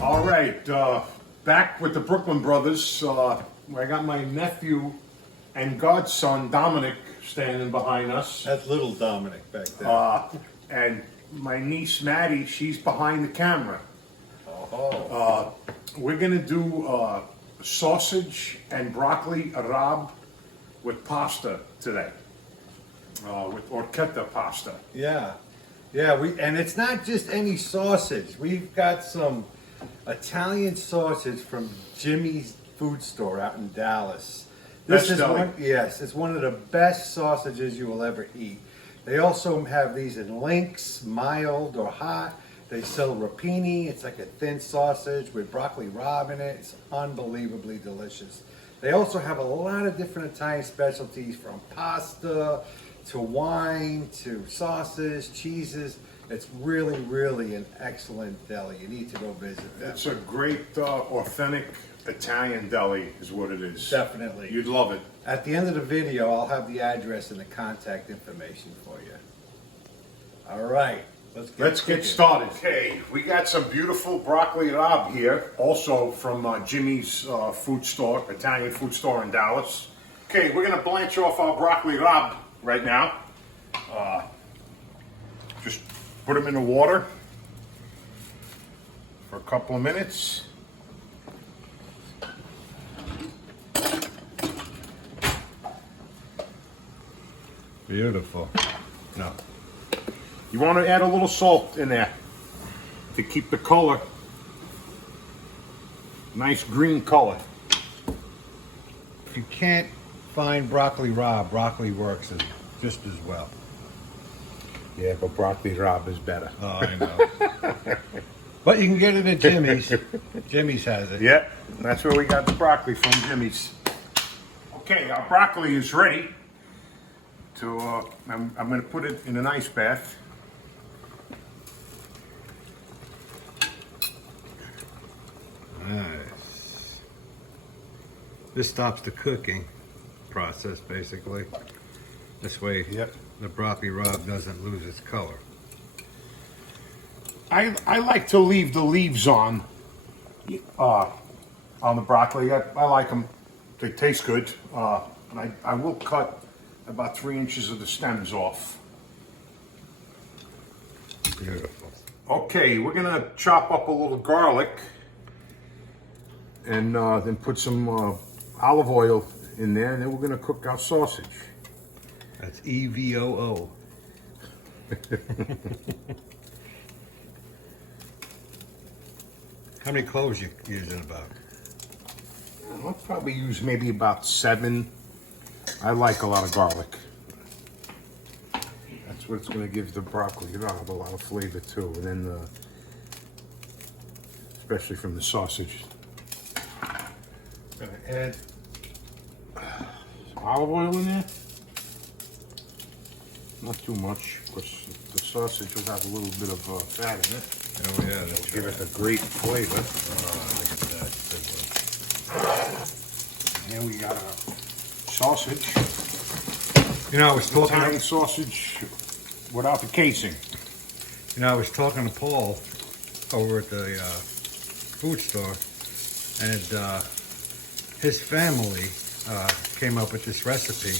All right, back with the Brooklyn brothers. I got my nephew and godson Dominic standing behind us, That's little Dominic back there. and my niece Maddie. She's behind the camera. We're gonna do sausage and broccoli rabe with pasta today, with orecchiette pasta. Yeah, and it's not just any sausage. We've got some Italian sausage from Jimmy's food store out in Dallas. Best deli. It's one of the best sausages you will ever eat. They also have these in links, mild or hot. They sell rapini. It's like a thin sausage with broccoli rabe in it. It's unbelievably delicious. They also have a lot of different Italian specialties, from pasta to wine to sausage, cheeses. It's really, really an excellent deli. You need to go visit them. It's a great, authentic Italian deli, is what it is. Definitely. You'd love it. At the end of the video, I'll have the address and the contact information for you. All right, Let's get started. Okay, we got some beautiful broccoli rabe here, also from Jimmy's food store, Italian food store in Dallas. Okay, we're gonna blanch off our broccoli rabe right now. Just put them in the water for a couple of minutes. Beautiful. No. You want to add a little salt in there to keep the color, nice green color. If you can't find broccoli rabe, broccoli works just as well. Yeah, but broccoli rabe is better. Oh, I know. But you can get it at Jimmy's. Jimmy's has it. Yeah, that's where we got the broccoli from, Jimmy's. Okay, our broccoli is ready. I'm going to put it in an ice bath. Nice. This stops the cooking process, basically. This way, Yep. the broccoli rabe doesn't lose its color. I like to leave the leaves on the broccoli. I like them. They taste good. And I will cut about 3 inches of the stems off. Beautiful. Okay, we're gonna chop up a little garlic and then put some olive oil in there, and then we're gonna cook our sausage. That's EVOO. How many cloves you using about? I'll probably use maybe about 7. I like a lot of garlic. That's what's going to give the broccoli rabe a lot of flavor too, and then especially from the sausage. Gonna add Some olive oil in there. Not too much, because the sausage will have a little bit of fat in it. Oh yeah, that's Give it a great flavor. look at that. And we got our sausage. You know, I was talking. Italian sausage without the casing. You know, I was talking to Paul over at the food store, and his family came up with this recipe,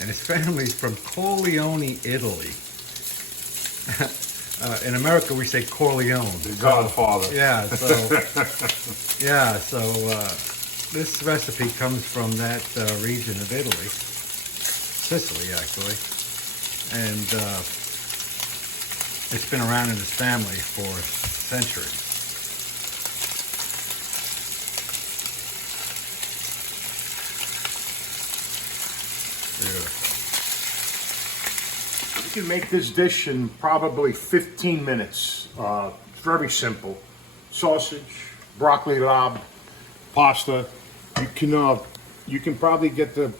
and his family's from Corleone, Italy. In America, we say Corleone. The Godfather. Yeah, so this recipe comes from that region of Italy, Sicily actually, and it's been around in his family for centuries. Beautiful. You can make this dish in probably 15 minutes. Very simple. Sausage, broccoli rabe, pasta. You can probably get the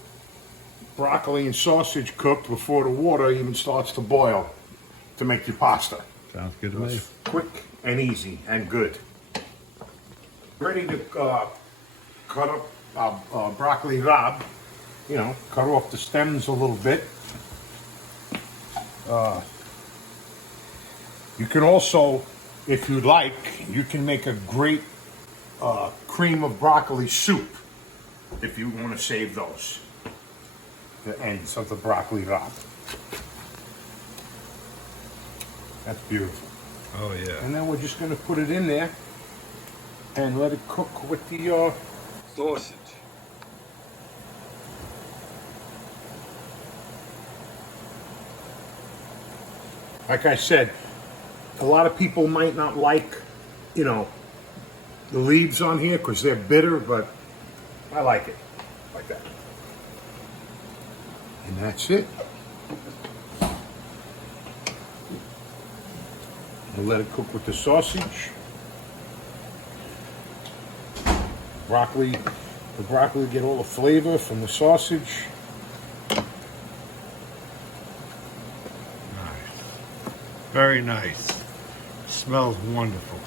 broccoli and sausage cooked before the water even starts to boil to make your pasta. Sounds good to me. It's quick and easy and good. Ready to cut up our broccoli rabe. You know, cut off the stems a little bit. You can also if you'd like, you can make a great cream of broccoli soup if you want to save those. The ends of the broccoli rabe. That's beautiful. Oh yeah. And then we're just going to put it in there and let it cook with the Sausage. like I said, a lot of people might not like, you know, the leaves on here because they're bitter, but I like it like that. And that's it. We'll let it cook with the sausage. Broccoli, the broccoli get all the flavor from the sausage. Very nice. Smells wonderful.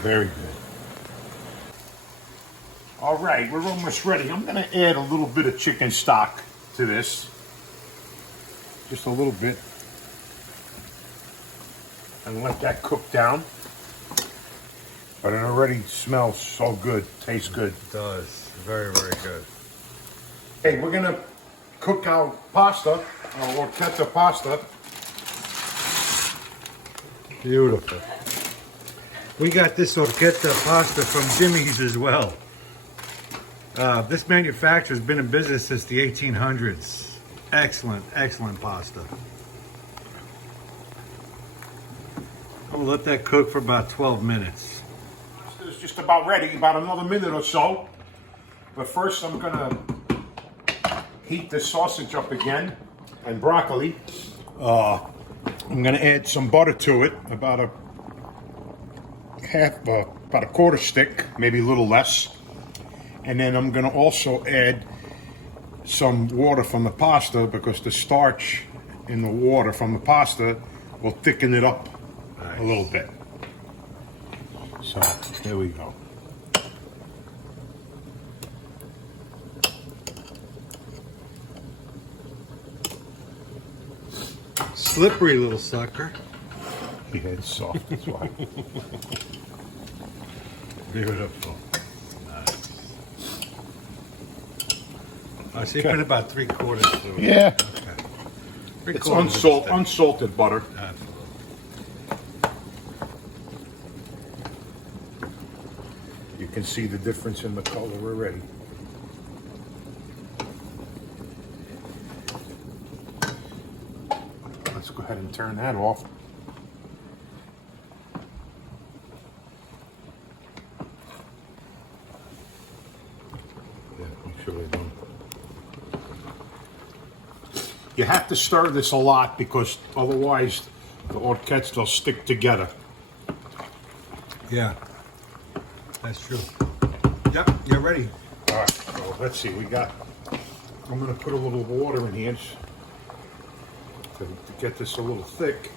Very good. All right, we're almost ready. I'm going to add a little bit of chicken stock to this. Just a little bit. And let that cook down. But it already smells so good, tastes good. It does. Very, very good. Hey, we're going to cook our pasta, our orecchiette pasta. Beautiful. We got this orecchiette pasta from Jimmy's as well. This manufacturer's been in business since the 1800s. Excellent, excellent pasta. I'm gonna let that cook for about 12 minutes. Pasta is just about ready, about another minute or so. But first I'm gonna heat the sausage up again and broccoli. I'm gonna add some butter to it, about a quarter stick, maybe a little less. And then I'm gonna also add some water from the pasta because the starch in the water from the pasta will thicken it up a little bit. So there we go. Slippery little sucker. Yeah, it's soft as well. Beautiful. Nice. I see, put about 3/4 through. Yeah. Okay. It's unsalted butter. Absolutely. You can see the difference in the color already. Let's go ahead and turn that off. Yeah, make sure they don't. You have to stir this a lot because otherwise the orechettes will stick together. Yeah, that's true. Yep, you're ready. All right, so let's see. I'm going to put a little water in here to get this a little thick.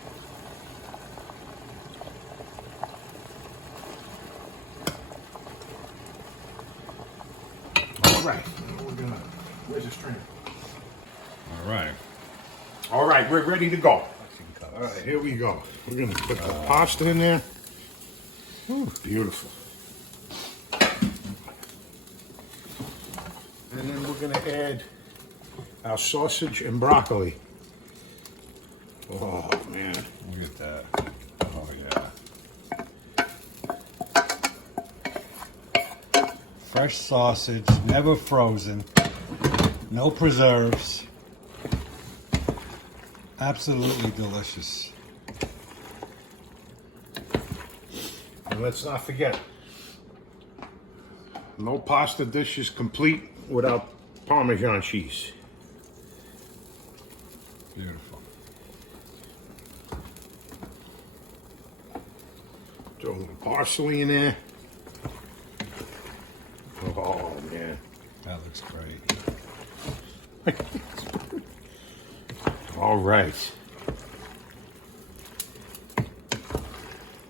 All right, where's the strainer? All right. All right, we're ready to go. All right, here we go. We're going to put the pasta in there. Ooh, beautiful. And then we're going to add our sausage and broccoli. Oh, man. Look at that. Oh, yeah. Fresh sausage, never frozen, no preserves. Absolutely delicious. And let's not forget, no pasta dish is complete without Parmesan cheese. Beautiful. Throw a little parsley in there. Oh, man. That looks great. All right.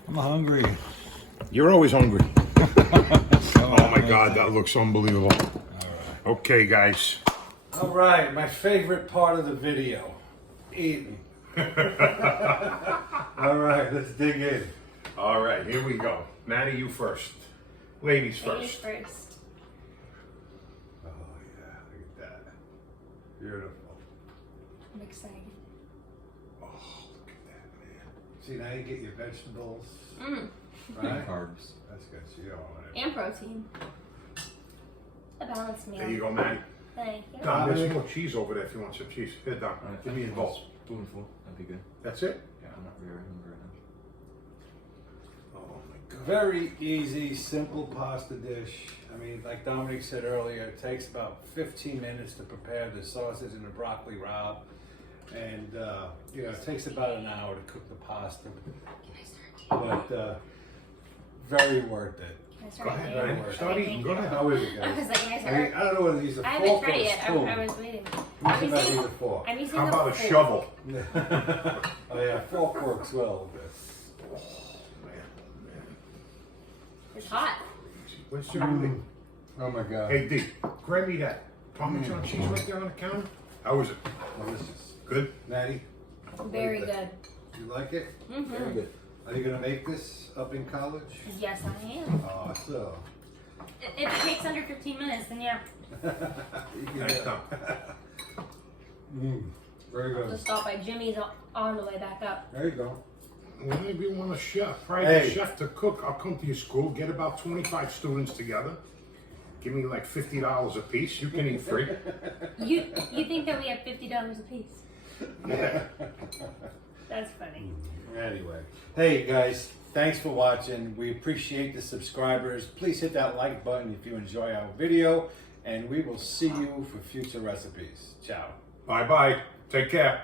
I'm hungry. You're always hungry. Oh my God, that looks unbelievable. Okay, guys. All right, my favorite part of the video, eating. All right, let's dig in. All right, here we go. Maddie, you first. Ladies Ladies first. first. Oh yeah, look at that. Beautiful. I'm excited. Oh, look at that, man. See, now you get your vegetables, Mmm. right? Carbs. That's good. So you don't want it. And protein. A balanced meal. There you go, Maddie. Thank you. Don, there's more cheese over there if you want some cheese. Here, Don, give me a bowl. Spoonful. That'd be good. That's it? Yeah, I'm not very hungry right now. Oh my God. Very easy, simple pasta dish. I mean, like Dominic said earlier, it takes about 15 minutes to prepare the sausage and the broccoli rabe. And, you know, it takes about an hour to cook the pasta. But very worth it. Can I Go start ahead, eating? man. Okay, Start eating. thank Go you. ahead. How is it, I guys? was like, you guys I mean, are. I don't know whether these are I haven't fork or tried a it yet. spoon. I was waiting. Who's I'm about to using, eat a fork? I'm using How the about a fork. shovel? Oh yeah, fork works well with this. Man, man. It's hot. Where's everything? Oh my God. Hey, D, grab me that Parmesan cheese right there on the counter. How was it? Delicious. Good? Natty, Very good. you like it? Mm-hmm. Very good. Are you gonna make this up in college? Yes, I am. Awesome. If it takes under 15 minutes, then yeah. You can Nice, Don. Very I'll good. just stop by Jimmy's on the way back up. There you go. Whenever you want a chef, private Hey. chef to cook, I'll come to your school, get about 25 students together. Give me like $50 a piece. You can eat free. You think that we have $50 a piece? Yeah. That's funny. Anyway, hey guys, thanks for watching. We appreciate the subscribers. Please hit that like button if you enjoy our video, and we will see you for future recipes. Ciao. Bye-bye. Take care.